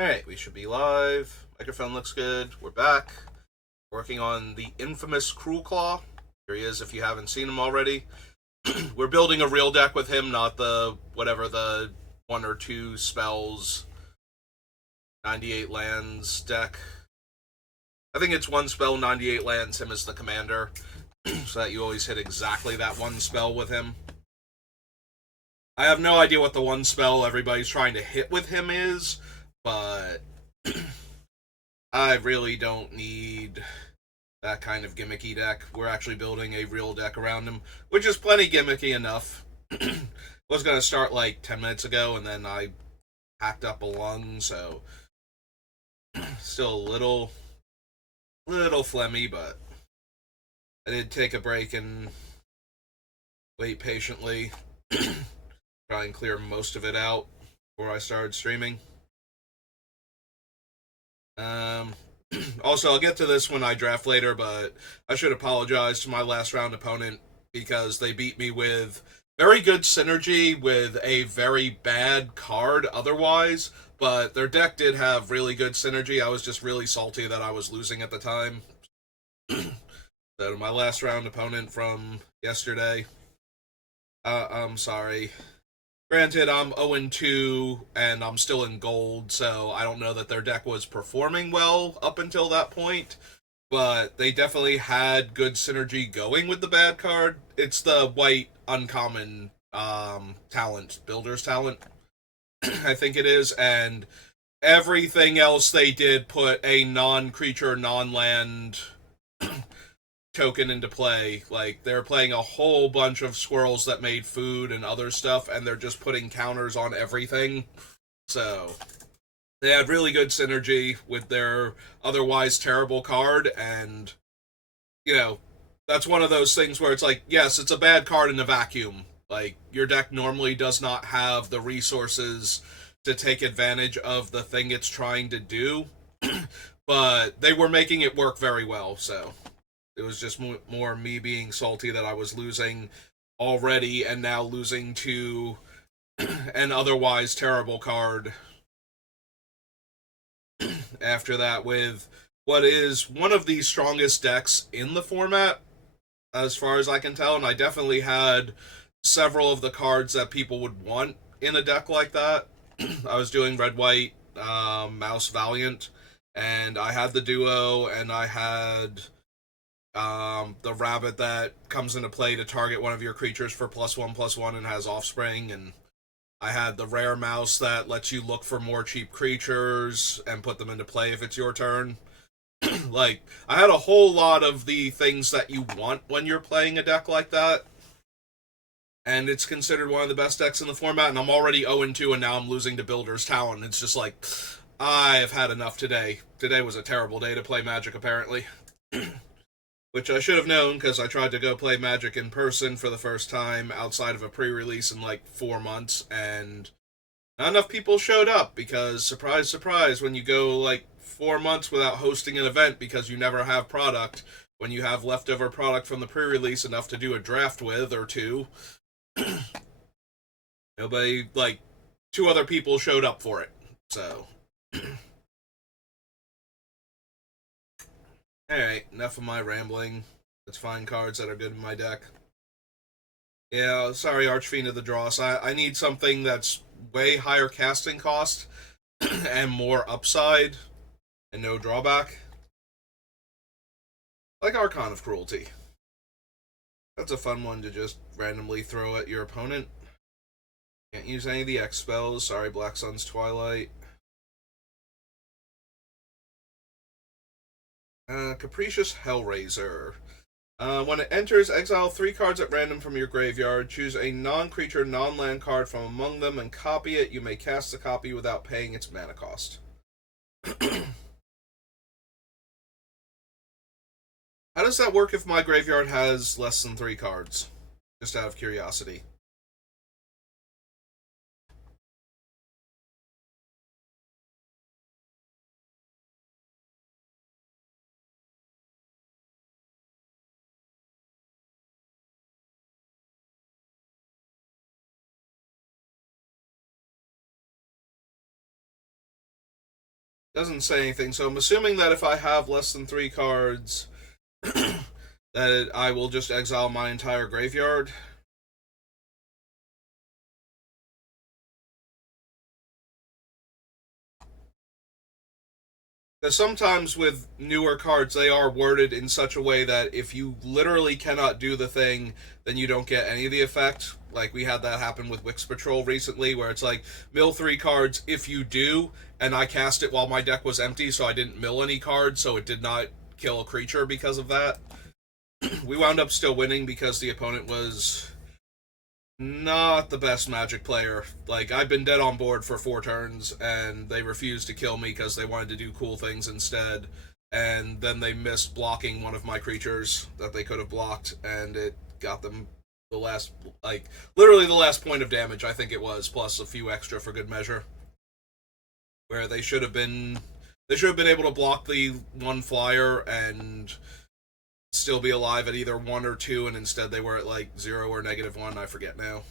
Alright, we should be live. Microphone looks good. We're back. Working on the infamous Cruelclaw. Here he is if you haven't seen him already. We're building a real deck with him, not the whatever the one or two spells, 98 lands deck. I think it's one spell, 98 lands, him as the commander, so that you always hit exactly that one spell with him. I have no idea what the one spell everybody's trying to hit with him is, but I really don't need that kind of gimmicky deck. We're actually building a real deck around him, which is plenty gimmicky enough. Was going to start like 10 minutes ago, and then I packed up a lung, so still a little phlegmy, but I did take a break and wait patiently, try and clear most of it out before I started streaming. Also, I'll get to this when I draft later, but I should apologize to my last round opponent because they beat me with very good synergy with a very bad card otherwise, but their deck did have really good synergy. I was just really salty that I was losing at the time. So, my last round opponent from yesterday, I'm sorry. Granted, I'm 0-2 and I'm still in gold, so I don't know that their deck was performing well up until that point, but they definitely had good synergy going with the bad card. It's the white uncommon talent, builder's talent, I think it is, and everything else they did put a non-creature, non-land token into play. Like, they're playing a whole bunch of squirrels that made food and other stuff, and they're just putting counters on everything. So, they had really good synergy with their otherwise terrible card, and, you know, that's one of those things where it's like, yes, it's a bad card in a vacuum. Like, your deck normally does not have the resources to take advantage of the thing it's trying to do, but they were making it work very well, so it was just more me being salty that I was losing already and now losing to an otherwise terrible card after that with what is one of the strongest decks in the format, as far as I can tell. And I definitely had several of the cards that people would want in a deck like that. I was doing Red White, Mouse Valiant, and I had the duo, and I had the rabbit that comes into play to target one of your creatures for +1/+1 and has offspring, and I had the rare mouse that lets you look for more cheap creatures and put them into play if it's your turn. Like, I had a whole lot of the things that you want when you're playing a deck like that, and it's considered one of the best decks in the format, and I'm already 0-2, and now I'm losing to Builder's Talent. It's just like, I have had enough today. Today was a terrible day to play Magic, apparently. Which I should have known because I tried to go play Magic in person for the first time outside of a pre-release in like 4 months, and not enough people showed up because, surprise, surprise, when you go like 4 months without hosting an event because you never have product, when you have leftover product from the pre-release enough to do a draft with or two, nobody, like, two other people showed up for it. So, alright, enough of my rambling. Let's find cards that are good in my deck. Yeah, sorry, Archfiend of the Dross. I need something that's way higher casting cost and more upside and no drawback. Like Archon of Cruelty. That's a fun one to just randomly throw at your opponent. Can't use any of the X spells. Sorry, Black Sun's Twilight. Capricious Hellraiser. When it enters, exile 3 cards at random from your graveyard. Choose a non-creature, non-land card from among them and copy it. You may cast the copy without paying its mana cost. How does that work if my graveyard has less than 3 cards? Just out of curiosity. Doesn't say anything, so I'm assuming that if I have less than 3 cards, that I will just exile my entire graveyard. Because sometimes with newer cards, they are worded in such a way that if you literally cannot do the thing, then you don't get any of the effect. Like we had that happen with Wix Patrol recently, where it's like, mill 3 cards if you do, and I cast it while my deck was empty, so I didn't mill any cards, so it did not kill a creature because of that. We wound up still winning because the opponent was not the best Magic player. Like, I've been dead on board for 4 turns, and they refused to kill me because they wanted to do cool things instead. And then they missed blocking one of my creatures that they could have blocked, and it got them the last, like, literally the last point of damage, I think it was, plus a few extra for good measure. Where they should have been. They should have been able to block the 1 flyer and still be alive at either 1 or 2, and instead they were at like 0 or -1. I forget now.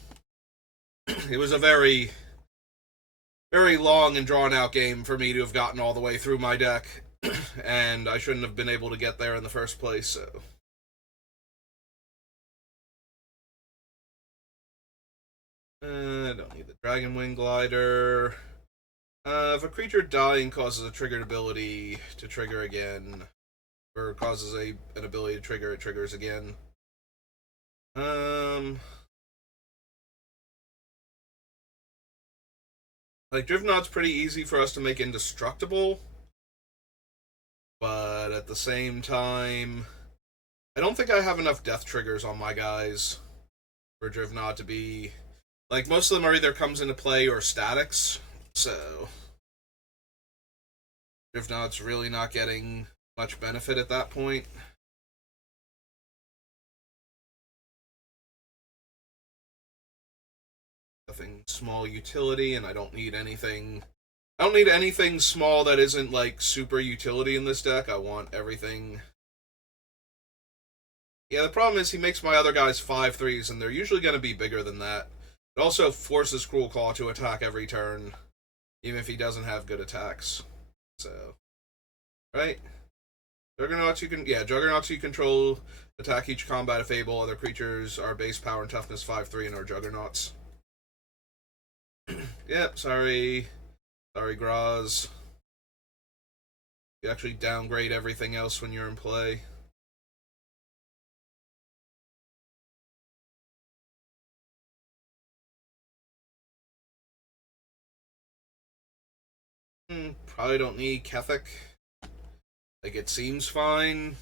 It was a very, very long and drawn out game for me to have gotten all the way through my deck, and I shouldn't have been able to get there in the first place. So. I don't need the Dragon Wing Glider. If a creature dying causes a triggered ability to trigger again, or causes an ability to trigger, it triggers again. Like, Drivnot's pretty easy for us to make indestructible, but at the same time, I don't think I have enough death triggers on my guys for Drivnot to be... Like, most of them are either comes into play or statics, so... Drivnot's really not getting much benefit at that point. Nothing small utility, and I don't need anything... I don't need anything small that isn't, like, super utility in this deck. I want everything... Yeah, the problem is he makes my other guys 5/3s, and they're usually going to be bigger than that. It also forces Cruelclaw to attack every turn, even if he doesn't have good attacks. So... Right? Juggernauts you can... Yeah, Juggernauts you control attack each combat if able. Other creatures are base power and toughness 5/3 and are Juggernauts. Yep, sorry. Sorry, Graz. You actually downgrade everything else when you're in play. Probably don't need Kethek. Like, it seems fine,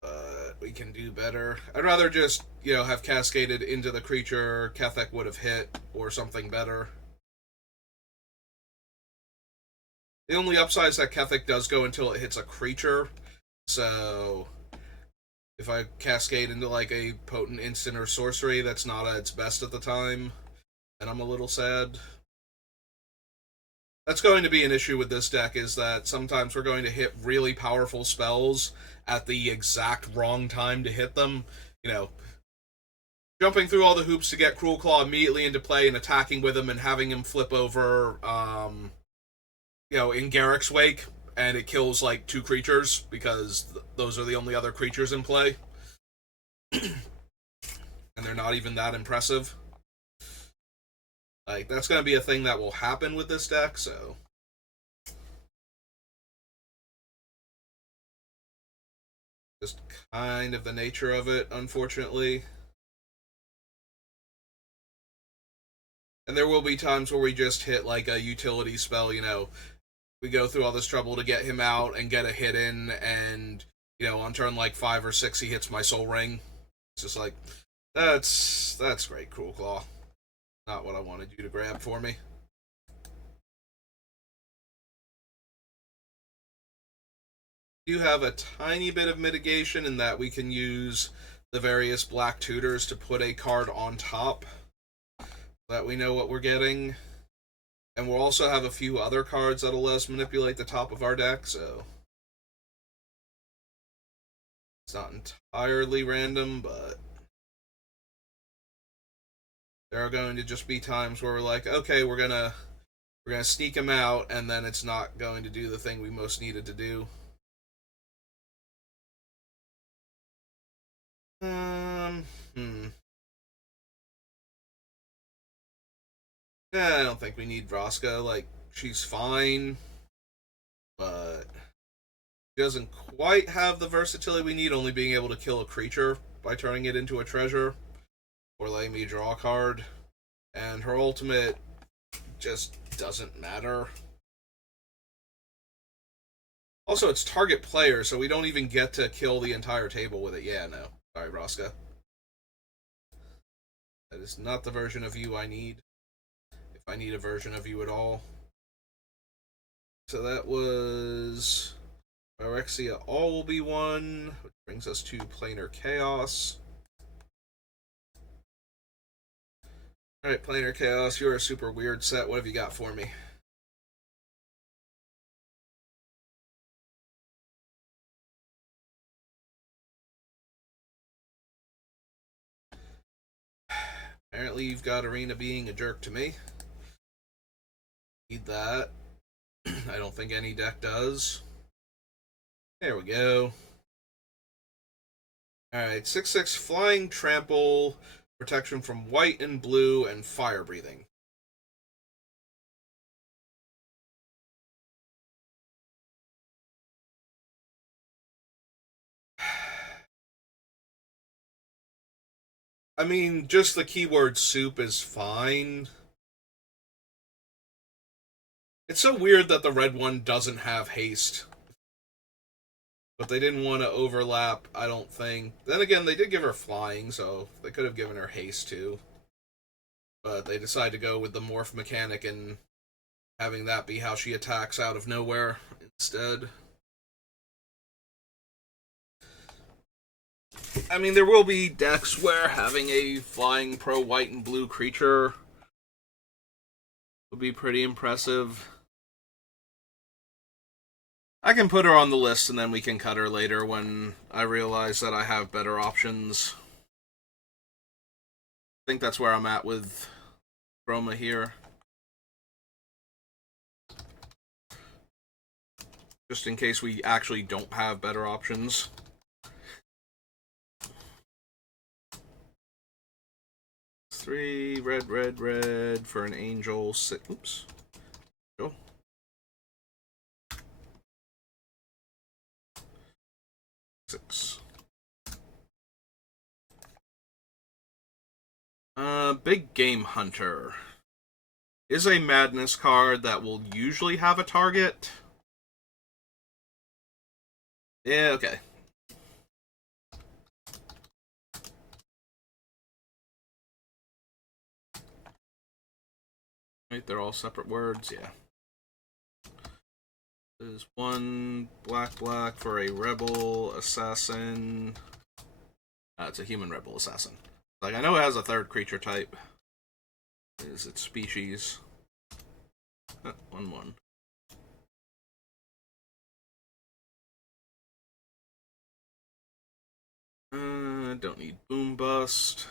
but we can do better. I'd rather just, have cascaded into the creature Kethek would have hit, or something better. The only upside is that Kethek does go until it hits a creature, so if I cascade into, like, a potent instant or sorcery that's not at its best at the time, then I'm a little sad. That's going to be an issue with this deck, is that sometimes we're going to hit really powerful spells at the exact wrong time to hit them. Jumping through all the hoops to get Cruelclaw immediately into play and attacking with him and having him flip over, in Garrick's Wake, and it kills, like, 2 creatures, because those are the only other creatures in play. And they're not even that impressive. Like, that's going to be a thing that will happen with this deck, so... Just kind of the nature of it, unfortunately. And there will be times where we just hit, like, a utility spell, We go through all this trouble to get him out and get a hit in, and, on turn, like, 5 or 6, he hits my Soul Ring. It's just like, that's great, Cruelclaw. Not what I wanted you to grab for me. You have a tiny bit of mitigation in that we can use the various black tutors to put a card on top so that we know what we're getting. And we'll also have a few other cards that'll let us manipulate the top of our deck, so it's not entirely random, but there are going to just be times where we're like, okay, we're gonna We're going to sneak him out, and then it's not going to do the thing we most needed to do. Hmm. I don't think we need Vraska. Like, she's fine, but she doesn't quite have the versatility we need, only being able to kill a creature by turning it into a treasure or letting me draw a card. And her ultimate just doesn't matter. Also, it's target player, so we don't even get to kill the entire table with it. Yeah, no. Sorry, Vraska. That is not the version of you I need. If I need a version of you at all. So that was Phyrexia All will be one, which brings us to Planar Chaos. Alright, Planar Chaos, you're a super weird set. What have you got for me? Apparently you've got Arena being a jerk to me. Need that. I don't think any deck does. There we go. Alright, 6/6 Flying Trample, protection from white and blue, and fire breathing. I mean, just the keyword soup is fine. It's so weird that the red one doesn't have haste. But they didn't want to overlap, I don't think. Then again, they did give her flying, so they could have given her haste too. But they decided to go with the morph mechanic and having that be how she attacks out of nowhere instead. I mean, there will be decks where having a flying pro white and blue creature would be pretty impressive. I can put her on the list and then we can cut her later when I realize that I have better options. I think that's where I'm at with Chroma here. Just in case we actually don't have better options. Three, red, red, red for an angel. Six, oops. Go. Six. Big Game Hunter is a madness card that will usually have a target. Yeah, okay. Right, they're all separate words, yeah. There's one black for a rebel assassin. It's a human rebel assassin. Like, I know it has a third creature type. Is its species. 1/1. Don't need Boom Bust.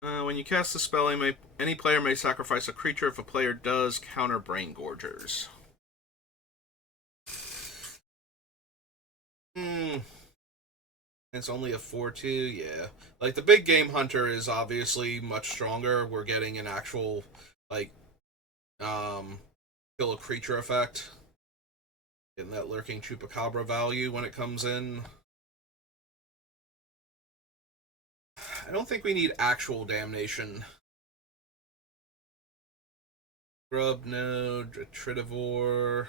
When you cast a spell, any player may sacrifice a creature. If a player does, counter Brain Gorgers. It's only a 4/2, yeah. Like, the Big Game Hunter is obviously much stronger. We're getting an actual, like, kill a creature effect. Getting that Lurking Chupacabra value when it comes in. I don't think we need actual damnation. Grub, no. Tridivore.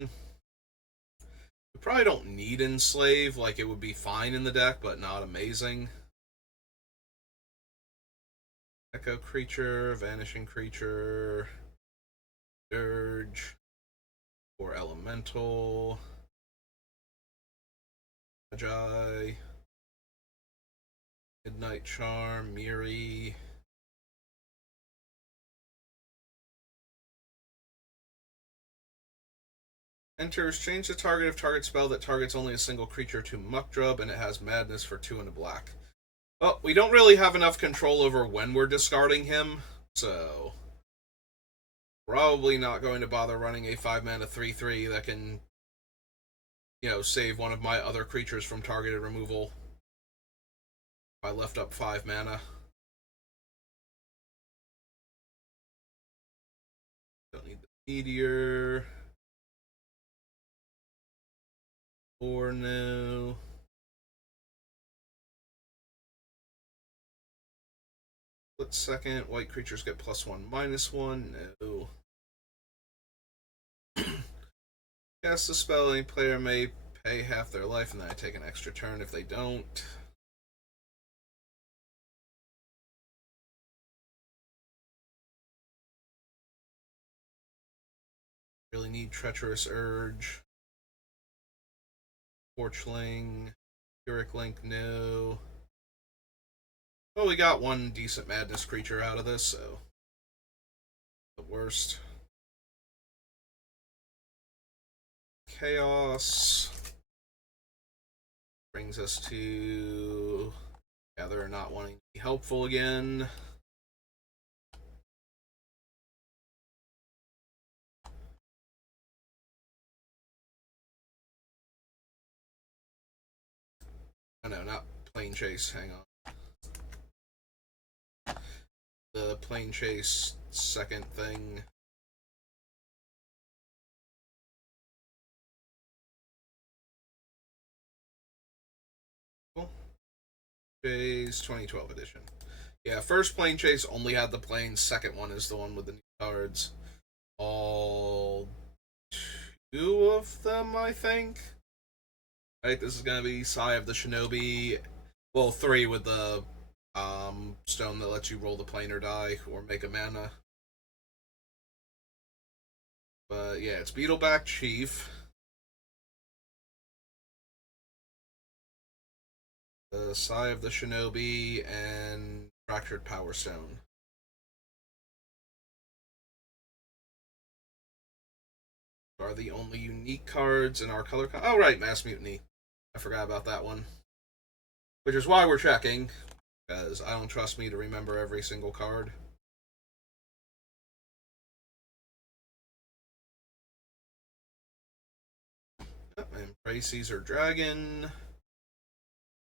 We probably don't need Enslave. Like, it would be fine in the deck, but not amazing. Echo creature, vanishing creature, dirge, or elemental, magi, midnight charm, Miri. Enters, change the target of target spell that targets only a single creature to Muckdrub, and it has Madness for 2 and a black. Well, we don't really have enough control over when we're discarding him, so probably not going to bother running a 5-mana 3/3 that can, save one of my other creatures from targeted removal. If I left up 5 mana. Don't need the Meteor. Or no. Split second. White creatures get +1/-1. No. Cast the spell. Any player may pay half their life, and then I take an extra turn if they don't. Really need Treacherous Urge. Torchling. Pyrrhic Link, no. Well, we got one decent Madness creature out of this, so the worst. Chaos brings us to Gather, not wanting to be helpful again. Oh no, not Plane Chase, hang on. The Plane Chase second thing. Cool. Chase 2012 edition. Yeah, first Plane Chase only had the planes, second one is the one with the new cards. All 2 of them, I think. Right, this is gonna be Sigh of the Shinobi. Well, 3 with the stone that lets you roll the plane or die or make a mana. But yeah, it's Beetleback Chief. The Sigh of the Shinobi and Fractured Power Stone. Are the only unique cards in our color. Oh, right, Mass Mutiny. I forgot about that one. Which is why we're checking, because I don't trust me to remember every single card. And Prey Caesar Dragon.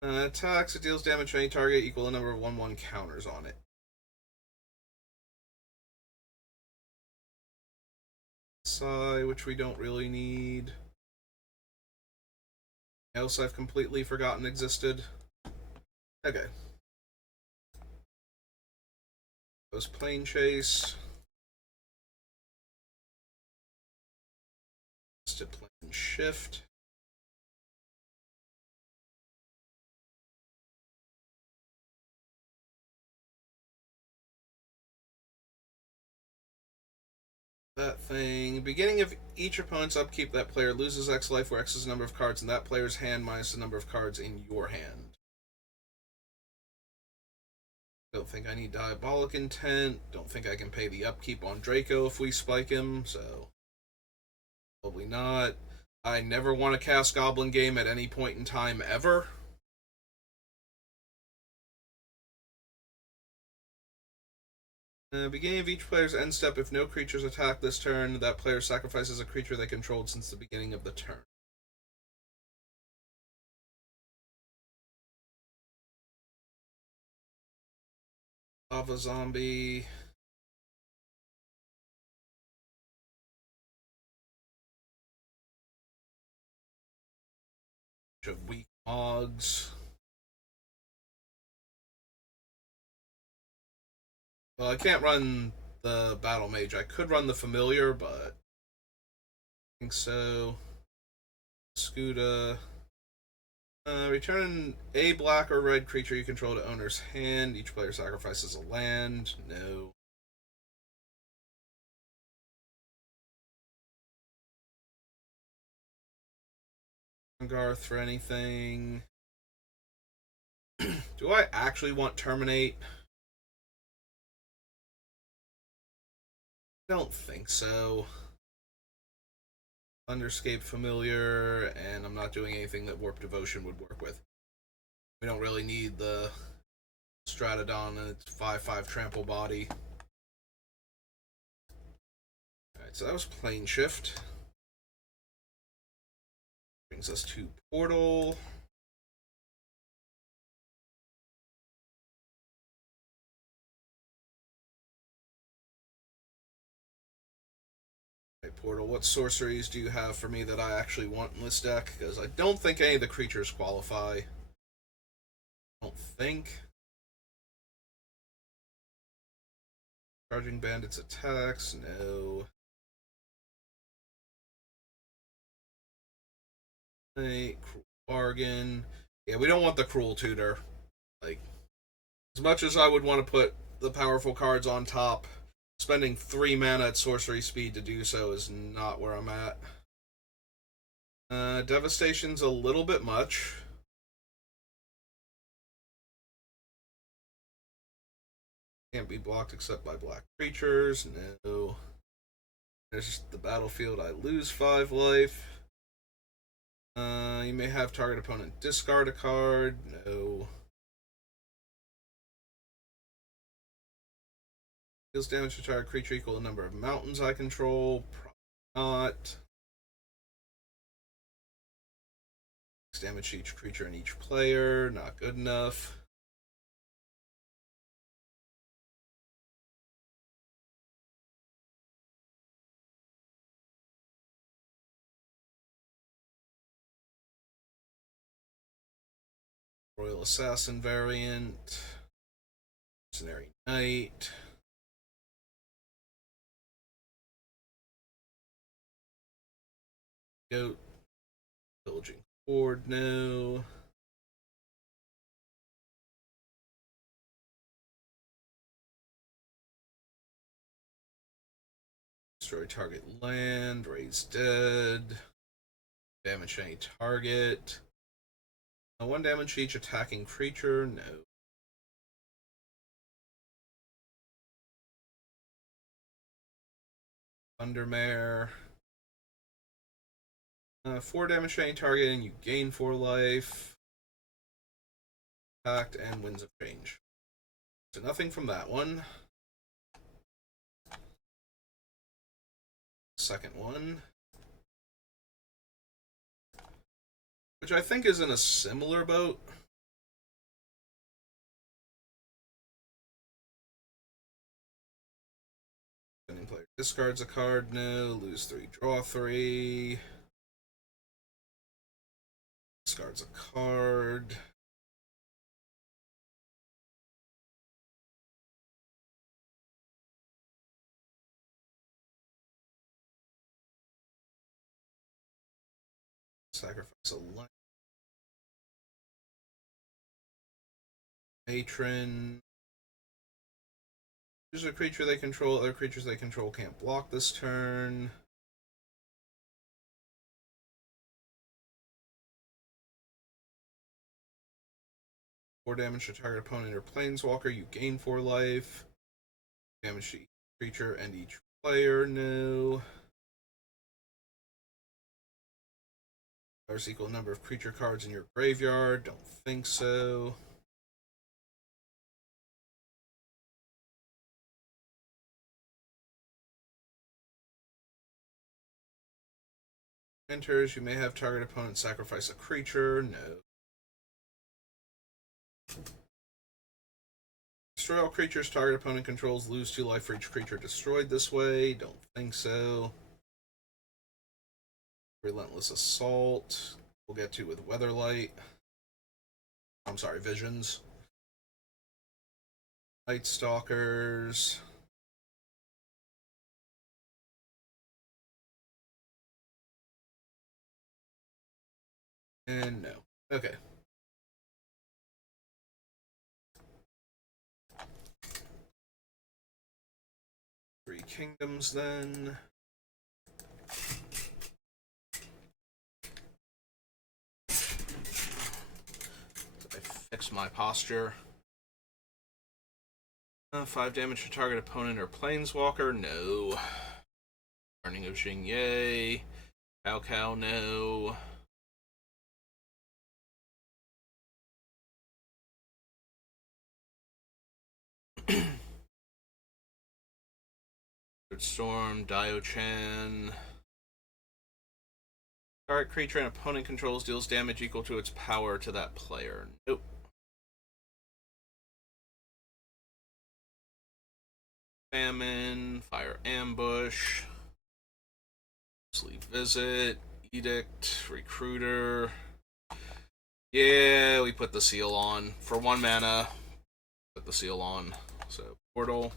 Attacks, it deals damage to any target equal to the number of 1/1 counters on it. Sigh, which we don't really need. Else I've completely forgotten existed. Okay. Goes Plane Chase. To Plane Shift. That thing. Beginning of each opponent's upkeep, that player loses X life, where X is the number of cards in that player's hand minus the number of cards in your hand. Don't think I need Diabolic Intent. Don't think I can pay the upkeep on Draco if we spike him, so probably not. I never want to cast Goblin Game at any point in time ever. Beginning of each player's end step, if no creatures attack this turn, that player sacrifices a creature they controlled since the beginning of the turn. Lava Zombie. Of weak Mogs. Well, I can't run the Battle Mage. I could run the Familiar, but I think so. Scuda. Return a black or red creature you control to owner's hand. Each player sacrifices a land. No. Garth for anything. Do I actually want Terminate? I don't think so. Thunderscape familiar, and I'm not doing anything that Warp Devotion would work with. We don't really need the Stratodon and its 5/5 trample body. Alright, so that was Plane Shift. Brings us to Portal. Alright, Portal, what sorceries do you have for me that I actually want in this deck? Because I don't think any of the creatures qualify. I don't think. Charging Bandits attacks, no. Cruel Bargain. Yeah, we don't want the Cruel Tutor. Like, as much as I would want to put the powerful cards on top, spending 3 mana at sorcery speed to do so is not where I'm at. Devastation's a little bit much. Can't be blocked except by black creatures. No. There's the battlefield. I lose 5 life. You may have target opponent discard a card. No. Deals damage to target creature equal to the number of mountains I control. Probably not. Damage to each creature and each player. Not good enough. Royal Assassin variant. Mercenary Knight. Goat. Pillaging Horde, no. Destroy target land. Raise dead. Damage any target. 1 damage to each attacking creature, no. Thundermare. 4 damage to any target and you gain 4 life. Pact and Winds of Change. So nothing from that one. Second one. Which I think is in a similar boat. Sending player discards a card, no. Lose 3, draw 3. Discards a card. Sacrifice a life. Matron. Choose a creature they control. Other creatures they control can't block this turn. Four damage to target opponent or planeswalker. You gain 4 life. Damage to each creature and each player. No. There's equal number of creature cards in your graveyard. Don't think so. Enters. You may have target opponent sacrifice a creature. No. Destroy all creatures target opponent controls. Lose 2 life for each creature destroyed this way. Don't think so. Relentless Assault. We'll get to with Weatherlight. I'm sorry, Visions. Night Stalkers. And no. Okay. Three Kingdoms then. So I fix my posture. 5 damage to target opponent or planeswalker. No. Burning of Xingye. Cow, no. Storm, Dio-chan. Target creature an opponent controls deals damage equal to its power to that player. Nope. Famine, Fire Ambush, Sleep Visit, Edict, Recruiter. Yeah, we put the seal on. For 1 mana, put the seal on. So, Portal.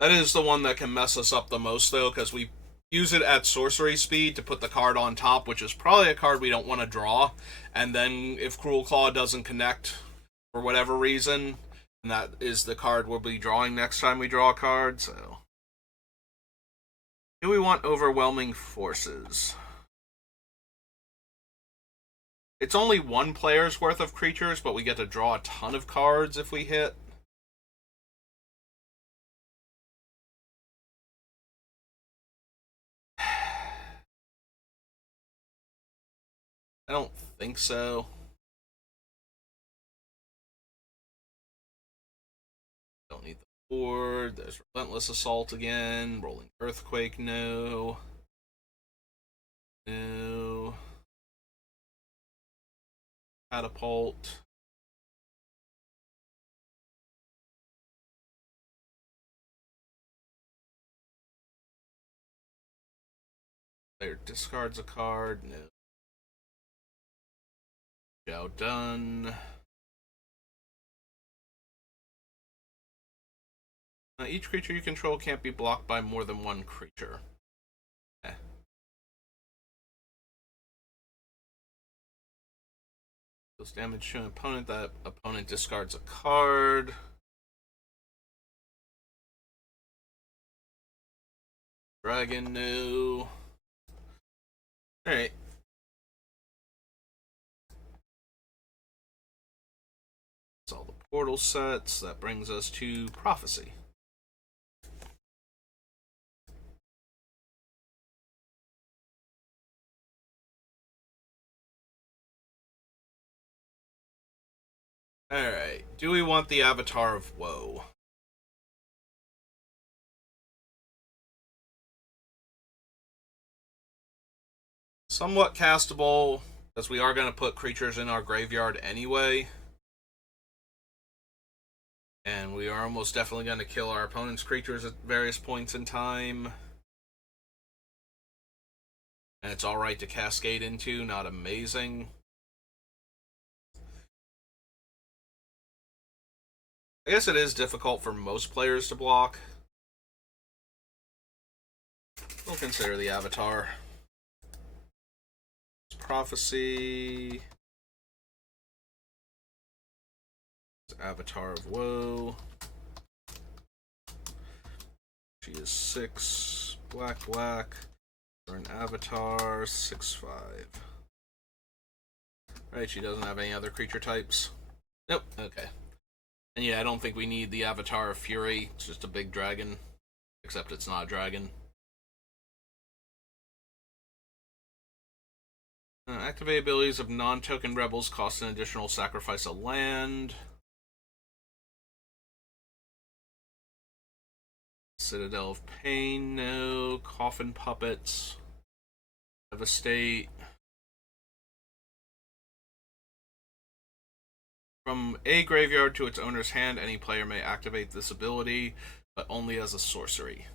That is the one that can mess us up the most, though, because we use it at sorcery speed to put the card on top, which is probably a card we don't want to draw. And then if Cruelclaw doesn't connect for whatever reason, and that is the card we'll be drawing next time we draw a card, so. Do we want Overwhelming Forces? It's only 1 player's worth of creatures, but we get to draw a ton of cards if we hit. I don't think so. Don't need the board. There's Relentless Assault again. Rolling Earthquake, no. No. Catapult. Player discards a card, no. Jow done. Each creature you control can't be blocked by more than 1 creature. Deals damage to an opponent. That opponent discards a card. Dragon, no. Alright. That's all the portal sets. That brings us to Prophecy. Alright. Do we want the Avatar of Woe? Somewhat castable, because we are going to put creatures in our graveyard anyway. And we are almost definitely going to kill our opponent's creatures at various points in time. And it's alright to cascade into, not amazing. I guess it is difficult for most players to block. We'll consider the Avatar. Prophecy. Avatar of Woe. She is 6 black. For an Avatar, 6/5. Right, she doesn't have any other creature types. Nope, okay. And yeah, I don't think we need the Avatar of Fury. It's just a big dragon. Except it's not a dragon. Activate abilities of non-token rebels cost an additional sacrifice of land. Citadel of Pain, no. Coffin Puppets. Devastate. From a graveyard to its owner's hand, any player may activate this ability, but only as a sorcery.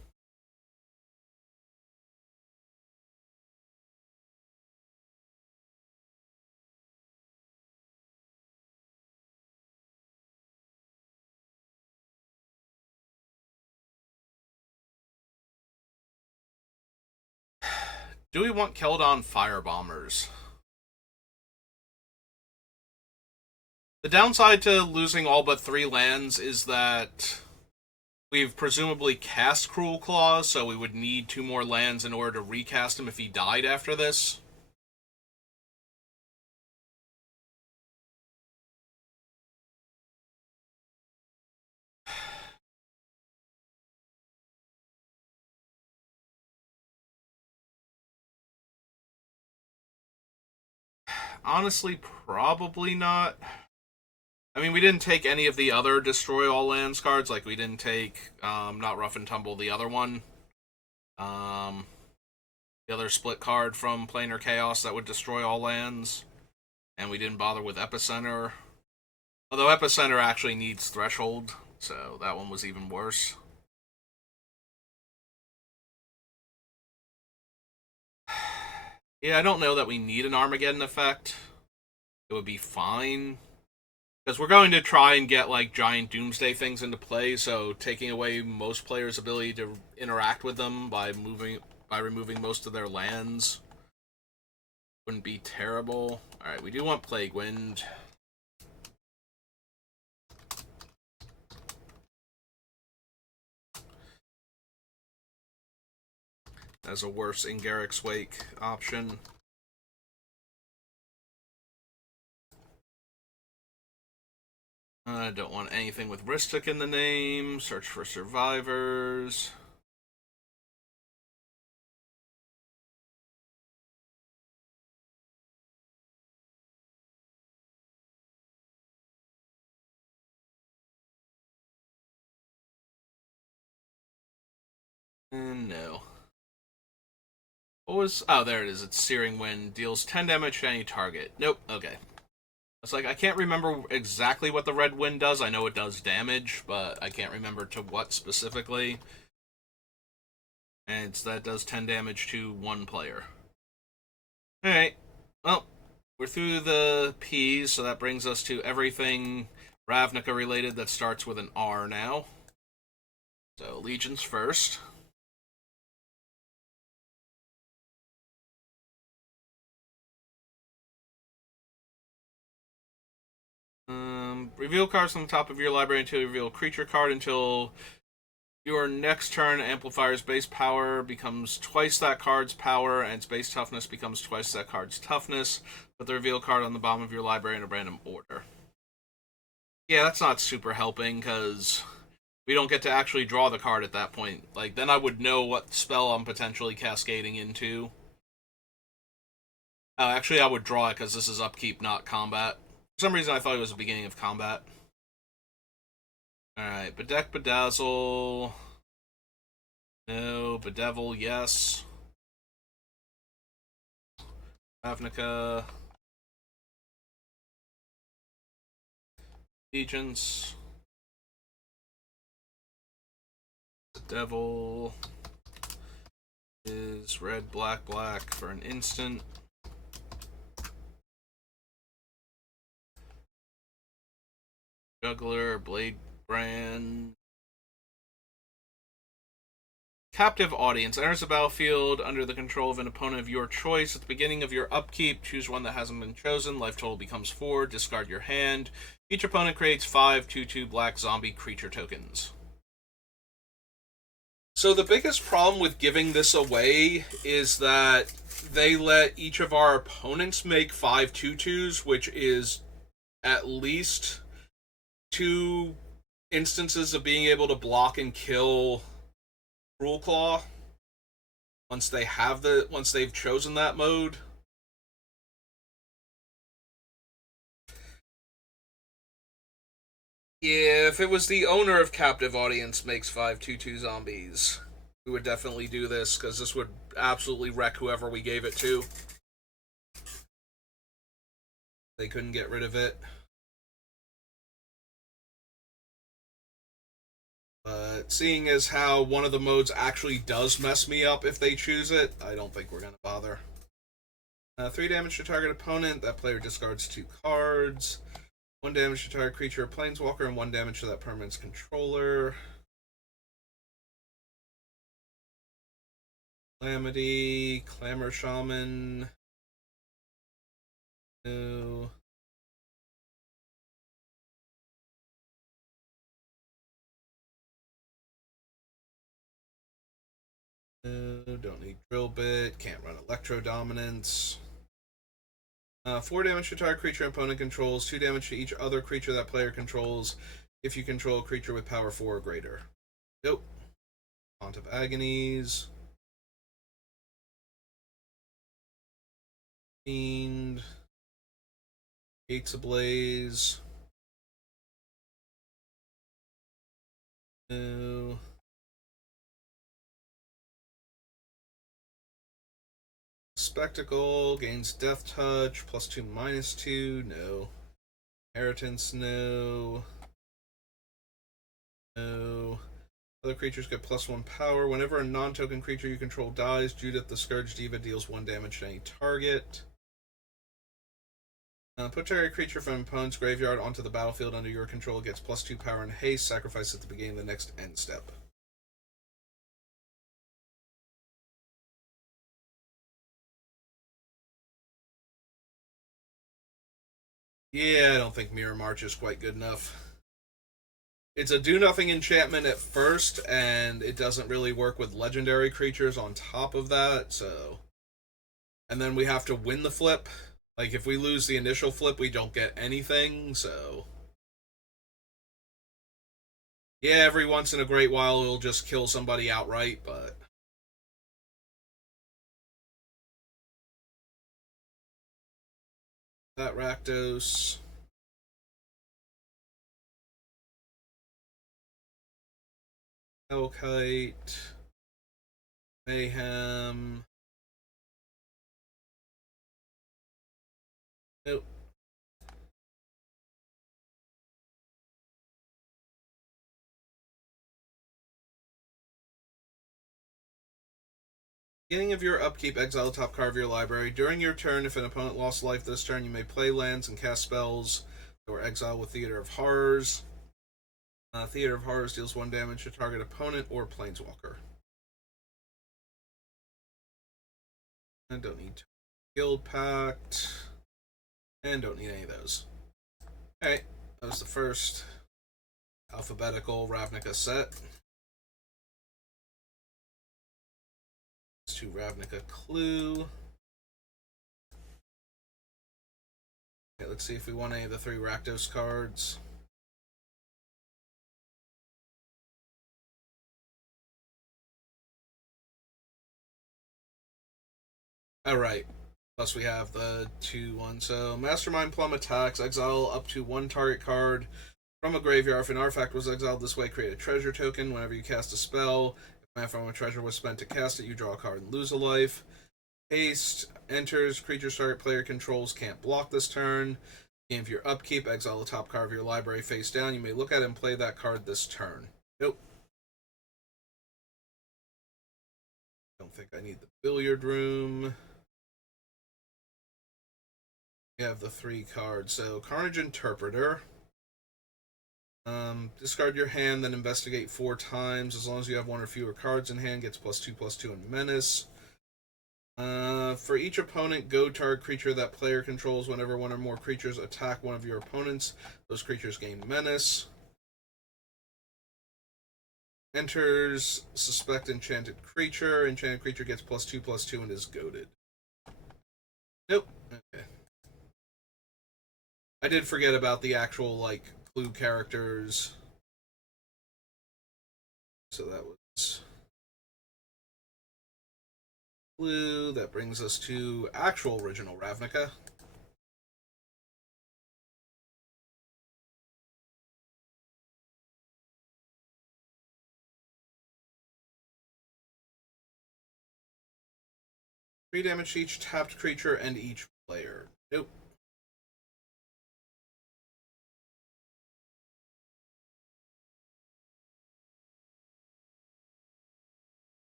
Do we want Keldon Firebombers? The downside to losing all but 3 lands is that We've presumably cast Cruelclaw, so we would need 2 more lands in order to recast him if he died after this. Honestly, probably not. I mean, we didn't take any of the other Destroy All Lands cards. Like, we didn't take, not Rough and Tumble, the other one. Um, the other split card from Planar Chaos that would destroy all lands. And we didn't bother with Epicenter. Although Epicenter actually needs Threshold, so that one was even worse. Yeah, I don't know that we need an Armageddon effect. It would be fine. Because we're going to try and get, like, giant Doomsday things into play, so taking away most players' ability to interact with them by removing most of their lands wouldn't be terrible. Alright, we do want Plague Wind. As a worse Ingarrick's Wake option. I don't want anything with Ristic in the name. Search for survivors. And no. What was... Oh, there it is. It's Searing Wind. Deals 10 damage to any target. Nope. Okay. It's like, I can't remember exactly what the Red Wind does. I know it does damage, but I can't remember to what specifically. And that does 10 damage to one player. Alright. Well, we're through the P's, so that brings us to everything Ravnica related that starts with an R now. So, Legions first. Reveal cards on the top of your library until you reveal a creature card until your next turn. Amplifier's base power becomes twice that card's power, and its base toughness becomes twice that card's toughness. Put the reveal card on the bottom of your library in a random order. Yeah, that's not super helping, because we don't get to actually draw the card at that point. Like, then I would know what spell I'm potentially cascading into. Actually, I would draw it, because this is upkeep, not combat. For some reason, I thought it was the beginning of combat. Alright, Bedeck, Bedazzle. No. Bedevil, yes. Ravnica. Allegiance. Bedevil is red, black, black for an instant. Juggler, Blade Brand. Captive Audience enters the battlefield under the control of an opponent of your choice. At the beginning of your upkeep, choose one that hasn't been chosen. Life total becomes 4. Discard your hand. Each opponent creates 5 2/2 black zombie creature tokens. So the biggest problem with giving this away is that they let each of our opponents make 5 2/2s, which is at least 2 instances of being able to block and kill Cruelclaw once they've chosen that mode. Yeah, if it was the owner of Captive Audience makes 5 2/2 zombies, we would definitely do this, because this would absolutely wreck whoever we gave it to. They couldn't get rid of it. But seeing as how one of the modes actually does mess me up if they choose it, I don't think we're going to bother. 3 damage to target opponent. That player discards 2 cards. 1 damage to target creature or planeswalker, and 1 damage to that permanent's controller. Calamity, Clamor Shaman. No. Don't need drill bit. Can't run electro dominance. 4 damage to target creature opponent controls. 2 damage to each other creature that player controls. If you control a creature with power 4 or greater. Nope. Font of Agonies. Fiend. Gates Ablaze. No. Spectacle gains Death Touch, +2, -2. No. Inheritance, no. No. Other creatures get +1 power. Whenever a non-token creature you control dies, Judith the Scourge Diva deals 1 damage to any target. Put target creature from opponent's graveyard onto the battlefield under your control. It gets +2 power and haste. Sacrifice at the beginning of the next end step. Yeah, I don't think Mirror March is quite good enough. It's a do-nothing enchantment at first, and it doesn't really work with legendary creatures on top of that, so... And then we have to win the flip. Like, if we lose the initial flip, we don't get anything, so... Yeah, every once in a great while it'll just kill somebody outright, but... That Rakdos. Hellkite. Mayhem. Nope. Beginning of your upkeep, exile the top card of your library. During your turn, if an opponent lost life this turn, you may play lands and cast spells or exile with Theater of Horrors. Theater of Horrors deals 1 damage to target opponent or planeswalker. I don't need Guild Pact. And don't need any of those. Alright, that was the first alphabetical Ravnica set. Let's do Ravnica Clue. Okay, let's see if we want any of the 3 Rakdos cards. Alright. Plus we have the 2-1. So, Mastermind Plum attacks. Exile up to 1 target card from a graveyard. If an artifact was exiled this way, create a treasure token. Whenever you cast a spell, if mana from a treasure was spent to cast it, you draw a card and lose a life. Haste. Enters. Creatures target player controls can't block this turn. Beginning of your upkeep, exile the top card of your library face down. You may look at it and play that card this turn. Nope. Don't think I need the billiard room. We have the 3 cards. So, Carnage Interpreter. Discard your hand, then investigate 4 times. As long as you have 1 or fewer cards in hand, gets +2/+2 in Menace. For each opponent, go target creature that player controls. Whenever 1 or more creatures attack one of your opponents, those creatures gain Menace. Enters, suspect enchanted creature. Enchanted creature gets +2/+2 and is goaded. Nope. Okay. I did forget about the actual, like, clue characters. So that was clue. That brings us to actual original Ravnica. Three damage to each tapped creature and each player. Nope.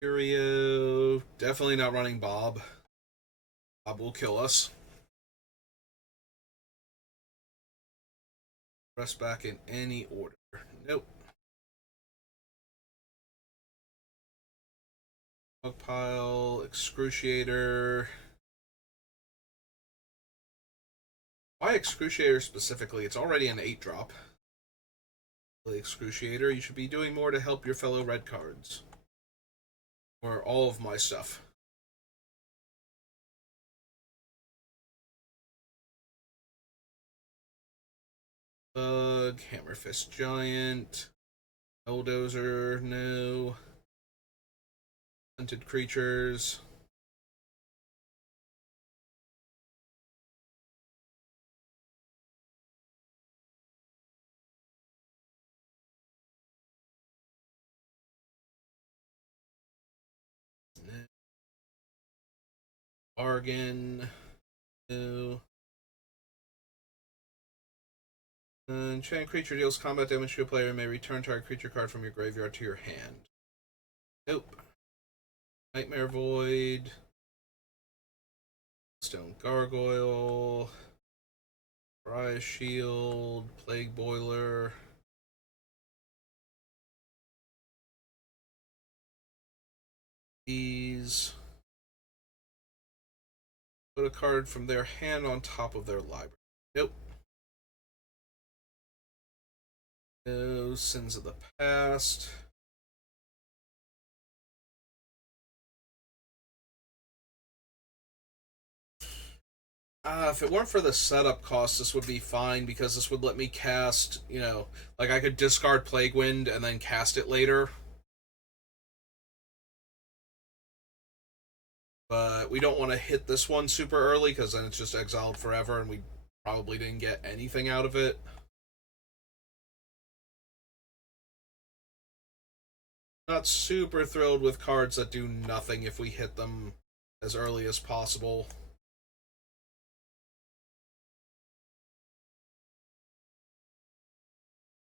Curio. Definitely not running Bob. Bob will kill us. Press back in any order. Nope. Pile, Excruciator. Why Excruciator specifically? It's already an 8-drop. The Excruciator, you should be doing more to help your fellow red cards. Or all of my stuff. Bug, Hammerfist Giant, Bulldozer, no. Hunted creatures. Bargain. No. Enchanted creature deals combat damage to a player and may return target creature card from your graveyard to your hand. Nope. Nightmare Void. Stone Gargoyle. Pariah Shield. Plague Boiler. These. Put a card from their hand on top of their library. Nope. No. Sins of the Past. If it weren't for the setup cost, this would be fine because this would let me cast, like I could discard Plague Wind and then cast it later. But we don't want to hit this one super early because then it's just exiled forever and we probably didn't get anything out of it. Not super thrilled with cards that do nothing if we hit them as early as possible.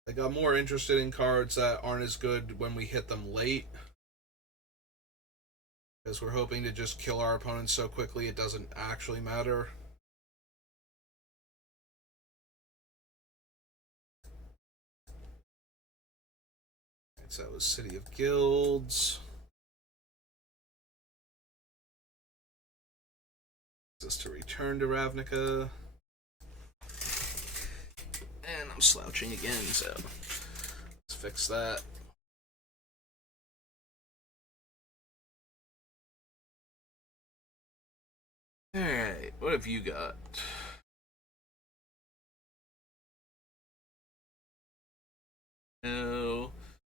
I got more interested in cards that aren't as good when we hit them late. Because we're hoping to just kill our opponents so quickly it doesn't actually matter. So that was City of Guilds. This to return to Ravnica. And I'm slouching again, so let's fix that. Alright, what have you got? No.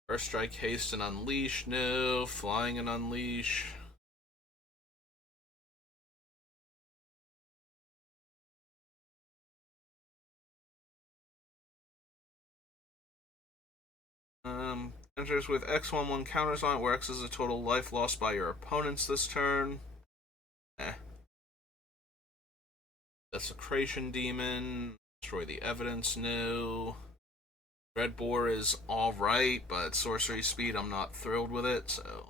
First Strike, Haste, and Unleash. No. Flying and Unleash. Enters with X1/1 counters on it, where X is the total life lost by your opponents this turn. Desecration Demon. Destroy the Evidence. No. Red Boar is alright, but sorcery speed, I'm not thrilled with it, so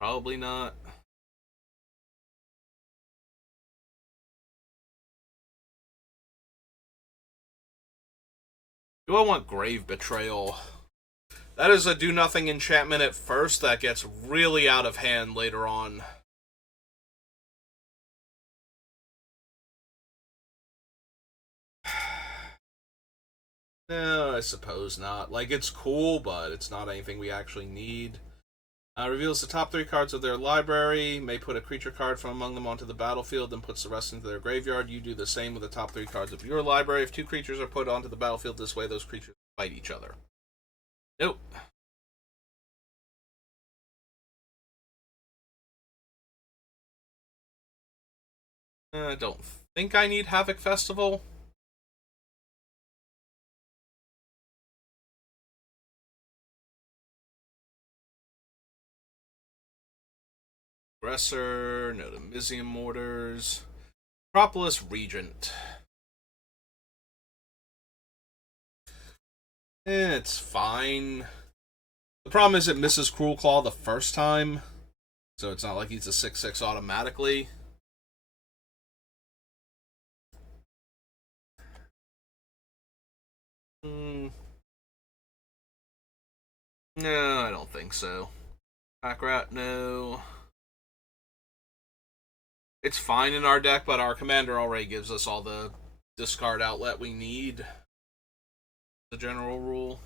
probably not. Do I want Grave Betrayal? That is a do-nothing enchantment at first that gets really out of hand later on. No, I suppose not. Like, it's cool, but it's not anything we actually need. Reveals the top 3 cards of their library, may put a creature card from among them onto the battlefield, then puts the rest into their graveyard. You do the same with the top 3 cards of your library. If 2 creatures are put onto the battlefield this way, those creatures fight each other. Nope. I don't think I need Havoc Festival. Aggressor, no Domisium Mortars. Propolis Regent. It's fine. The problem is it misses Cruelclaw the first time, so it's not like he's a 6/6 automatically. No, I don't think so. Pack Rat, no. It's fine in our deck, but our commander already gives us all the discard outlet we need. The general rule.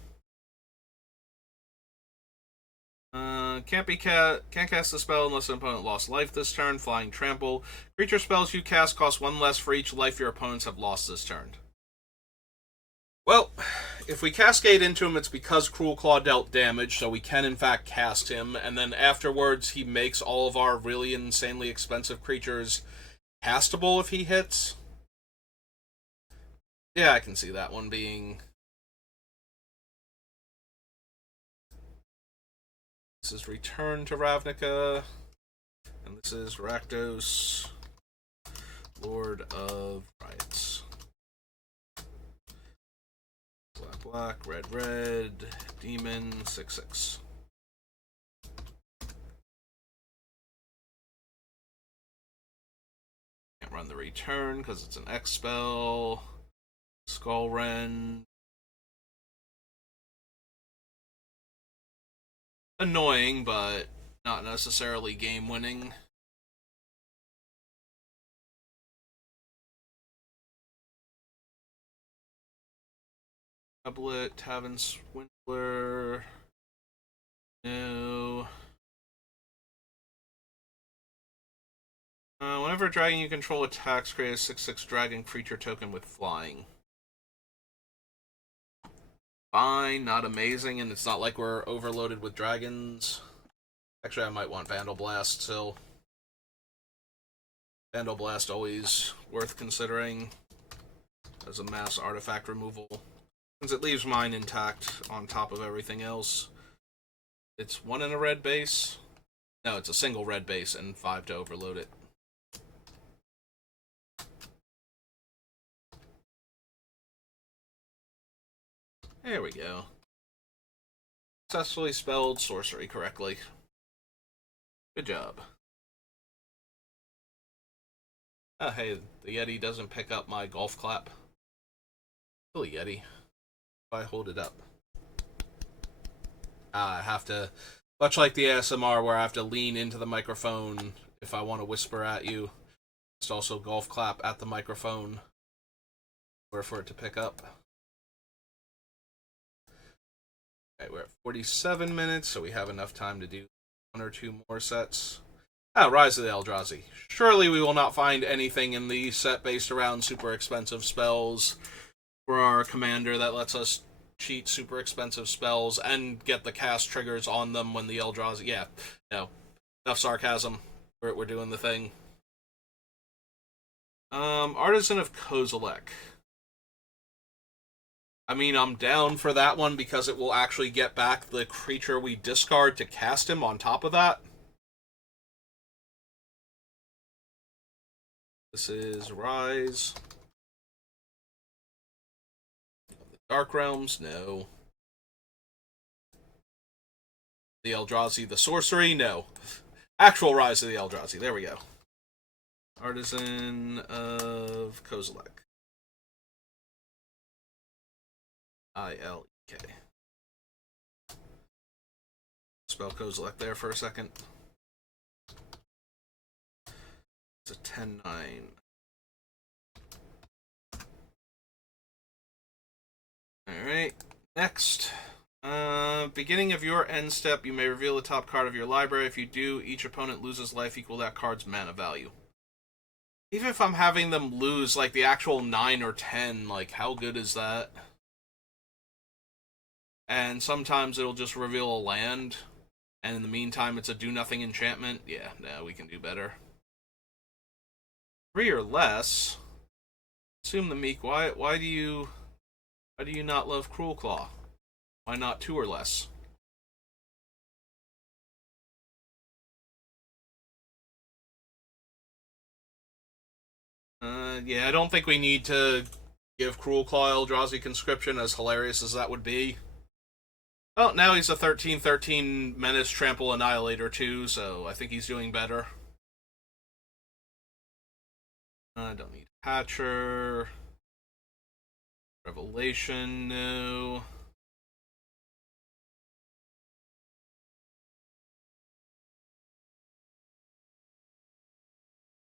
Can't cast the spell unless an opponent lost life this turn. Flying Trample. Creature spells you cast cost one less for each life your opponents have lost this turn. Well, if we cascade into him, it's because Cruelclaw dealt damage, so we can in fact cast him, and then afterwards he makes all of our really insanely expensive creatures castable if he hits. Yeah, I can see that one being... This is Return to Ravnica, and this is Rakdos, Lord of Riots. Black, black, red, red, demon, 6/6. Can't run the return because it's an X spell. Skullrend. Annoying, but not necessarily game winning. Tablet, Tavern Swindler. No. Whenever a dragon you control attacks, create a 6/6 dragon creature token with flying. Fine, not amazing, and it's not like we're overloaded with dragons. Actually, I might want Vandal Blast still. Vandal Blast always worth considering as a mass artifact removal, since it leaves mine intact on top of everything else. It's 1 in a red base. No, it's a single red base and 5 to overload it. There we go. Successfully spelled sorcery correctly. Good job. Oh, hey, the Yeti doesn't pick up my golf clap. Silly Yeti. If I hold it up. I have to, much like the ASMR where I have to lean into the microphone if I want to whisper at you. It's also golf clap at the microphone or for it to pick up. Okay, we're at 47 minutes, so we have enough time to do 1 or 2 more sets. Rise of the Eldrazi. Surely we will not find anything in the set based around super expensive spells for our commander that lets us cheat super expensive spells and get the cast triggers on them when the Eldrazi... Yeah, no. Enough sarcasm. We're doing the thing. Artisan of Kozilek. I mean, I'm down for that one because it will actually get back the creature we discard to cast him on top of that. This is Rise. Dark Realms, no. The Eldrazi, the sorcery, no. Actual Rise of the Eldrazi, there we go. Artisan of Kozilek. I-L-E-K. Spell Kozilek there for a second. It's a 10-9. Alright, next. Beginning of your end step, you may reveal the top card of your library. If you do, each opponent loses life equal to that card's mana value. Even if I'm having them lose, like, the actual 9 or 10, like, how good is that? And sometimes it'll just reveal a land, and in the meantime it's a do-nothing enchantment. Yeah, no, we can do better. 3 or less? Assume the meek. Why do you not love Cruelclaw? Why not 2 or less? Yeah, I don't think we need to give Cruelclaw Eldrazi Conscription, as hilarious as that would be. Oh, now he's a 13/13 Menace Trample Annihilator too, so I think he's doing better. I don't need Hatcher. Revelation, no.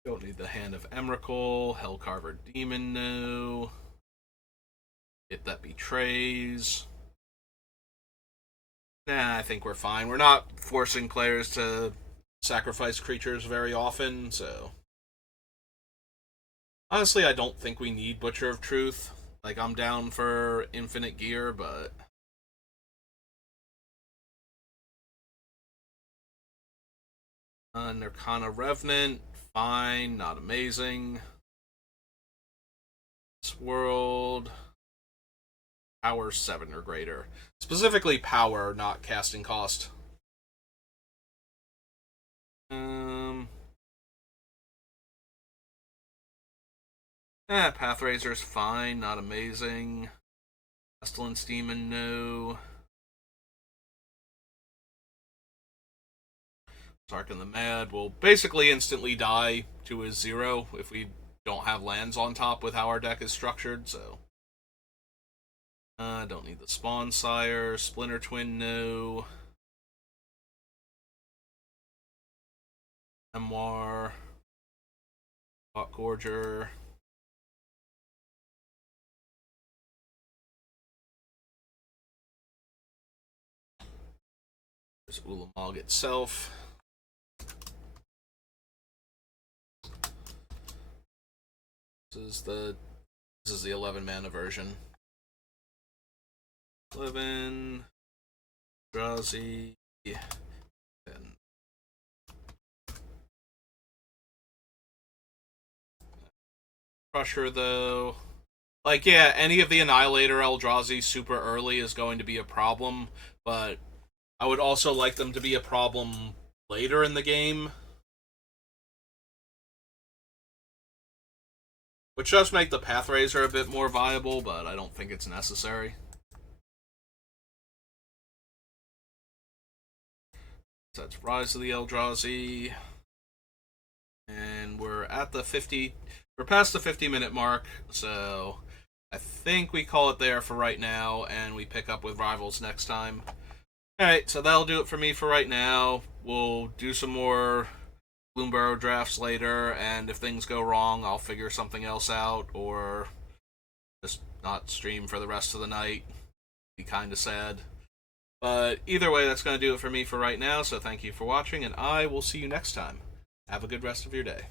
Don't need the Hand of Emrakul. Hellcarver Demon, no. It that betrays. Nah, I think we're fine. We're not forcing players to sacrifice creatures very often, so honestly, I don't think we need Butcher of Truth. Like, I'm down for infinite gear, but Nirkana Revenant, fine, not amazing. This world, power 7 or greater. Specifically power, not casting cost. Um, Pathrazer's fine, not amazing. Pestilence Demon, no. Sarkin the Mad will basically instantly die to his 0 if we don't have lands on top with how our deck is structured, so. Don't need the Spawn Sire. Splinter Twin, no. Memoir. Hot Gorger. There's Ulamog itself. This is the 11 mana version. 11 Drazi 10. Crusher though. Like, yeah, any of the Annihilator Eldrazi super early is going to be a problem, but I would also like them to be a problem later in the game. Which does make the Pathrazor a bit more viable, but I don't think it's necessary. So that's Rise of the Eldrazi. And we're at the 50... We're past the 50-minute mark, so I think we call it there for right now, and we pick up with Rivals next time. Alright, so that'll do it for me for right now. We'll do some more Bloomburrow drafts later, and if things go wrong, I'll figure something else out, or just not stream for the rest of the night. Be kind of sad. But either way, that's going to do it for me for right now, so thank you for watching, and I will see you next time. Have a good rest of your day.